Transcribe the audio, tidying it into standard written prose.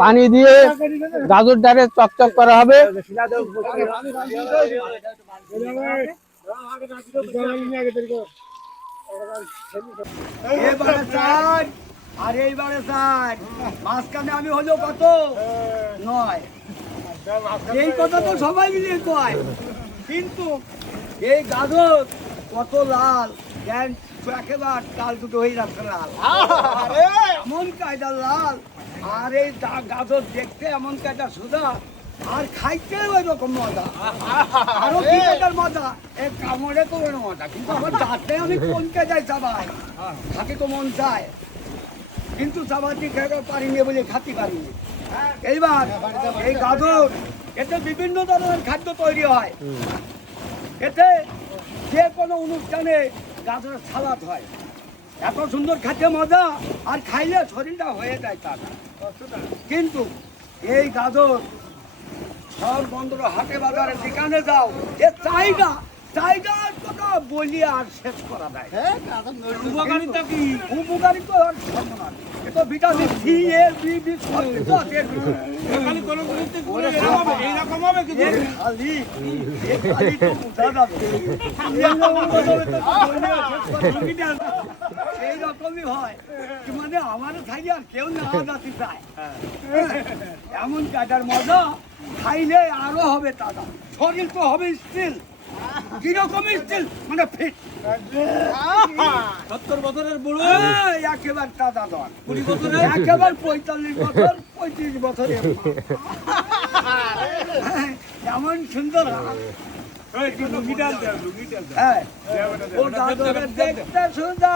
পানি দিয়ে গাজরটারে চকচক করা হবে। আর এইবারে স্যার মাঝখানে আমি হলো কত নয়, এই কথা তো সবাই মিলিয়ে কয়, কিন্তু এই গাজর কত লাল দেন, একেবারে ডাল দুটো হয়ে যাচ্ছে লাল, এমন কায়দা লাল। আর এই গাজর দেখতে এমন কায়দা সোজা, আর খাইতে ওই রকম মজা, আরো কি কায়দার মজা, এই কামড়ে তো ওই মজা, কিন্তু আমার দাঁতে আমি কোনকে যাই চাবাই, খাতে তো মন চায়, কিন্তু চাবাতি খেতে পারিনি বলে খাতে পারিনি। এইবার এই গাজর এতে বিভিন্ন ধরনের খাদ্য তৈরি হয়, এতে যে কোনো অনুষ্ঠানে গাজরের সালাদ হয়, এত সুন্দর খাদ্য মজা, আর খাইলে শরীরটা হয়ে যায় তাজা। কিন্তু এই গাজর সব বন্ধুর হাটে বাজারে যেখানে যাও, এ চাহিদা চাহিদার কথা বলি আর শেষ করা যায়। উপকারিতা কি? উপকারিতা আর সর্বনাশ, এটা vitamin C A B B সব কিছু আছে। খালি কোন এইরকম হবে কি খালি খালি তো বুঝা যাবে, এই রকমই হয়, মানে আমার খাইলে আর কেউ না যাতে চায়, এমন কাটার মজা, খাইলে আরো হবে তাজা, শরীর তো হবে স্টিল, কিরকম স্টিল মানে ফিট। 70 বছরের বুড়ো একেবারে তাজা দর, 20 বছরের একেবারে 45 বছর 35 বছরের এমন সুন্দর, হ্যাঁ ও দেখতে সুন্দর।